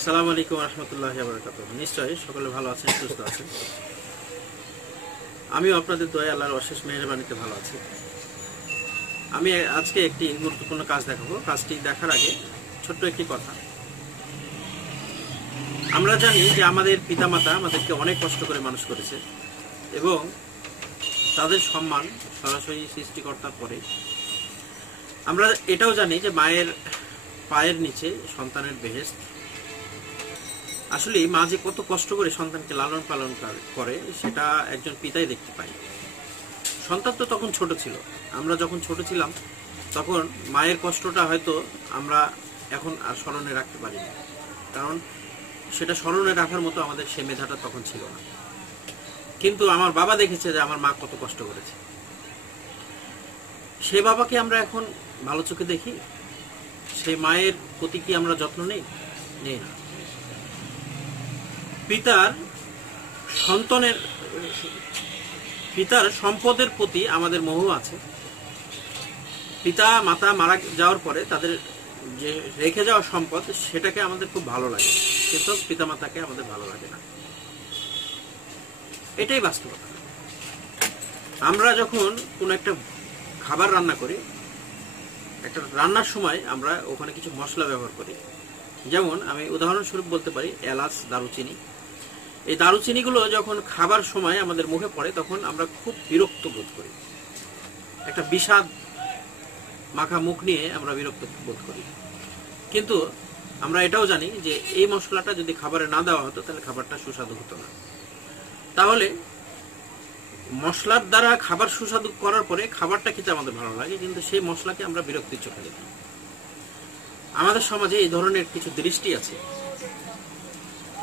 আসসালামু আলাইকুম রহমতুল্লাহি ওয়া বারাকাতুহু। নিশ্চয়ই সকলে ভালো আছেন, সুস্থ আছেন। আমিও আপনাদের দয়ায় আল্লাহর অশেষ মেহেরবানিতে ভালো আছি। আমি আজকে একটি গুরুত্বপূর্ণ কাজ দেখাবো। কাজটি দেখার আগে ছোট্ট একটি কথা। আমরা জানি যে আমাদের পিতামাতা আমাদেরকে অনেক কষ্ট করে মানুষ করেছে এবং তাদের সম্মান সরাসরি সৃষ্টিকর্তার পরে। আমরা এটাও জানি যে মায়ের পায়ের নিচে সন্তানের বেহেশত। আসলে মা যে কত কষ্ট করে সন্তানকে লালন পালন করে সেটা একজন পিতাই দেখতে পায়। সন্তান তো তখন ছোট ছিল। আমরা যখন ছোট ছিলাম তখন মায়ের কষ্টটা হয়তো আমরা এখন আর স্মরণে রাখতে পারিনি, কারণ সেটা স্মরণে রাখার মতো আমাদের সে মেধাটা তখন ছিল না। কিন্তু আমার বাবা দেখেছে যে আমার মা কত কষ্ট করেছে। সে বাবাকে আমরা এখন ভালো চোখে দেখি? সেই মায়ের প্রতি কি আমরা যত্ন নেই না? পিতার সম্পদের প্রতি আমাদের মোহ আছে। পিতা মাতা মারা যাওয়ার পরে তাদের যে রেখে যাওয়া সম্পদ সেটাকে আমাদের খুব ভালো লাগে, কিন্তু পিতা মাতাকে আমাদের ভালো লাগে না। এটাই বাস্তবতা। আমরা যখন কোনো একটা খাবার রান্না করি, একটা রান্নার সময় আমরা ওখানে কিছু মশলা ব্যবহার করি। যেমন আমি উদাহরণস্বরূপ বলতে পারি এলাচ, দারুচিনি। এই দারুচিনিগুলো যখন খাবার সময় আমাদের মুখে পড়ে তখন আমরা খুব বিরক্ত বোধ করি, একটা বিষাদ মাখা মুখ নিয়ে আমরা বিরক্ত বোধ করি। কিন্তু আমরা এটাও জানি যে এই মশলাটা যদি খাবারে না দেওয়া হতো তাহলে খাবারটা সুস্বাদু হতো না। তাহলে মশলার দ্বারা খাবার সুস্বাদু করার পরে খাবারটা খেতে আমাদের ভালো লাগে, কিন্তু সেই মশলাকে আমরা বিরক্তির চোখে দেখি। আমাদের সমাজে এই ধরনের কিছু দৃষ্টি আছে।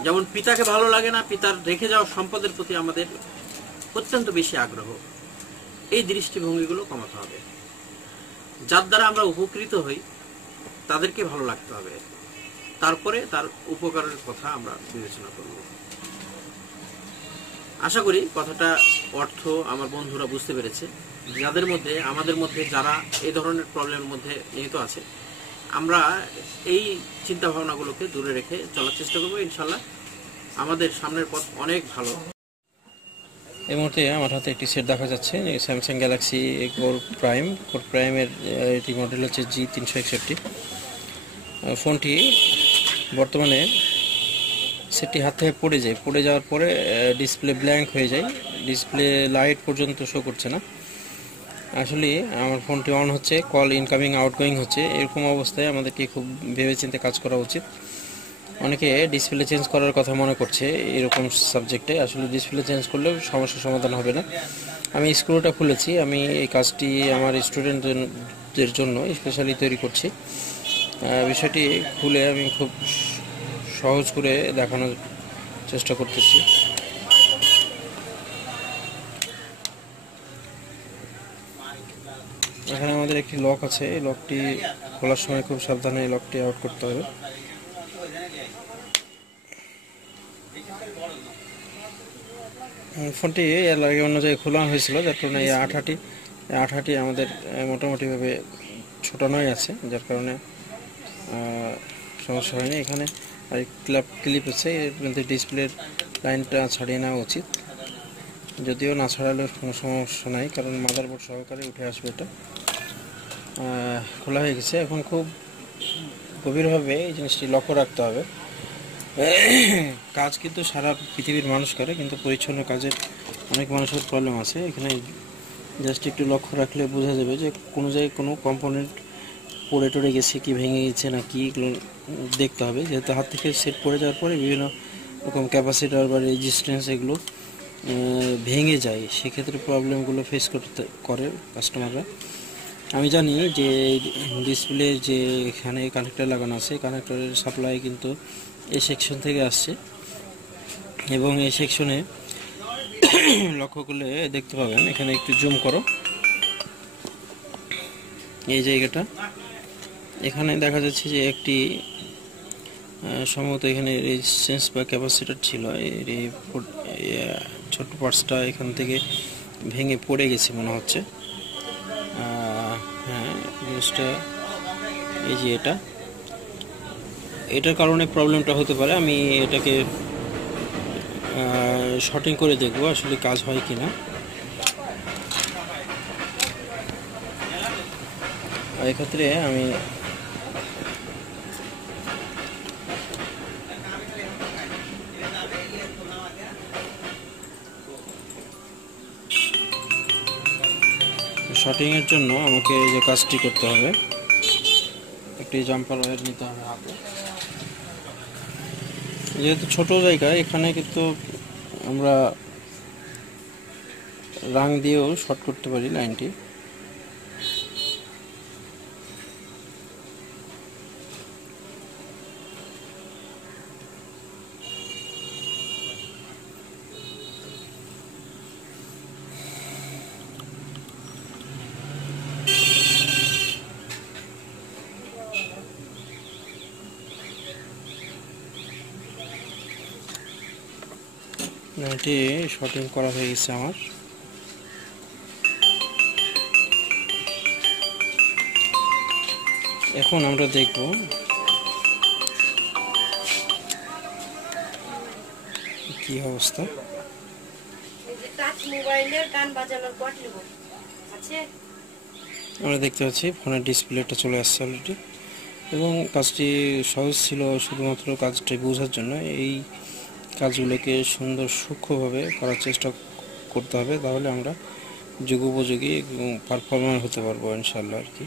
যেমন পিতাকে ভালো লাগে না, পিতার রেখে যাওয়া সম্পদের প্রতি আমাদের অত্যন্ত বেশি আগ্রহ। এই দৃষ্টিভঙ্গিগুলো কমাতে হবে। যার দ্বারা আমরা উপকৃত হই তাদেরকে ভালো লাগতে হবে, তারপরে তার উপকারের কথা আমরা বিবেচনা করব। আশা করি কথাটা অর্থ আমার বন্ধুরা বুঝতে পেরেছে। আমাদের মধ্যে যারা এই ধরনের প্রবলেমের মধ্যে নিহিত আছে, আমরা এই চিন্তা ভাবনাগুলোকে দূরে রেখে চলার চেষ্টা করবো। ইনশাল্লাহ আমাদের সামনের পথ অনেক ভালো। এই মুহূর্তে আমার হাতে একটি সেট দেখা যাচ্ছে, স্যামসাং গ্যালাক্সি কোর প্রাইমের এটি মডেল হচ্ছে G361। ফোনটি বর্তমানে সেটটি হাত থেকে পড়ে যাওয়ার পরে ডিসপ্লে ব্ল্যাঙ্ক হয়ে যায়, ডিসপ্লে লাইট পর্যন্ত শো করছে না। আসলে আমার ফোনটি অন হচ্ছে, কল ইনকামিং আউটগোয়িং হচ্ছে। এরকম অবস্থায় আমাদেরকে খুব ভেবেচিন্তে কাজ করা উচিত। অনেকে ডিসপ্লে চেঞ্জ করার কথা মনে করছে এরকম সাবজেক্টে। আসলে ডিসপ্লে চেঞ্জ করলেও সমস্যার সমাধান হবে না। আমি স্ক্রুটা খুলেছি। আমি এই কাজটি আমার স্টুডেন্টদের জন্য স্পেশালি তৈরি করছি। বিষয়টি খুলে আমি খুব সহজ করে দেখানোর চেষ্টা করতেছি। এখানে আমাদের একটি লক আছে। এই লকটি খোলার সময় খুব সাবধানে এই লকটি আউট করতে হবে। ফোনটি এর আগে অন্য জায়গায় খোলা হয়েছিল, যার কারণে এই আঠাটি আমাদের মোটামুটিভাবে ছোটানোই আছে, যার কারণে সমস্যা হয়নি। এখানে আর ক্লিপ আছে, এর মধ্যে ডিসপ্লের লাইনটা ছাড়িয়ে নেওয়া উচিত। যদিও না ছাড়ালেও কোনো সমস্যা নাই, কারণ মাদারবোর্ড সহকারে উঠে আসবে। এটা খোলা হয়ে গেছে। এখন খুব গভীরভাবে এই জিনিসটি লক্ষ্য রাখতে হবে। কাজ কিন্তু সারা পৃথিবীর মানুষ করে, কিন্তু পরিচ্ছন্ন কাজের অনেক মানুষের প্রবলেম আছে। এখানে জাস্ট একটু লক্ষ্য রাখলে বোঝা যাবে যে কোনো জায়গায় কোনো কম্পোনেন্ট পড়ে টড়ে গেছে কি, ভেঙে গেছে না কি, এগুলো দেখতে হবে। যেহেতু হাত থেকে সেট পড়ে যাওয়ার পরে বিভিন্ন রকম ক্যাপাসিটার বা রেজিস্ট্যান্স এগুলো ভেঙে যায়, সেক্ষেত্রে প্রবলেমগুলো ফেস করে কাস্টমাররা। আমি জানি যে ডিসপ্লে যে এখানে কানেক্টর লাগানো আছে, কানেক্টরের সাপ্লাই কিন্তু এই সেকশন থেকে আসছে, এবং এই সেকশনে লক্ষ্য করলে দেখতে পাবেন। এখানে একটু জুম করো, এই জায়গাটা এখানে দেখা যাচ্ছে যে একটি সম্ভবত এখানে রেজিস্ট্যান্স বা ক্যাপাসিটর ছিল। এই ছোট্ট পার্টসটা এখান থেকে ভেঙে পড়ে গেছে মনে হচ্ছে। হ্যাঁ, জিনিসটা এই যে এটা এটার কারণে প্রবলেমটা হতে পারে। আমি এটাকে শর্টিং করে দেখব আসলে কাজ হয় কিনা। এক্ষেত্রে আমি শর্টিং এর জন্য আমাকে যে কাজটি করতে হবে, একটি জাম্পার ওয়্যার নিতে হবে হাতে। যেহেতু ছোট জায়গা, এখানে কিন্তু আমরা রাং দিয়েও শর্ট করতে পারি লাইনটি। লাইনটি শর্টিং করা হয়ে গেছে আমার। এখন আমরা দেখব কি অবস্থা। আমরা দেখতে পাচ্ছি ফোনের ডিসপ্লেটা চলে আসছে অলরেডি, এবং কাজটি সহজ ছিল। শুধুমাত্র কাজটি বোঝার জন্য এই কাজগুলোকে সুন্দর সূক্ষ্মভাবে করার চেষ্টা করতে হবে, তাহলে আমরা যুগোপযোগী এবং পারফর্মার হতে পারবো ইনশাআল্লাহ আর কি।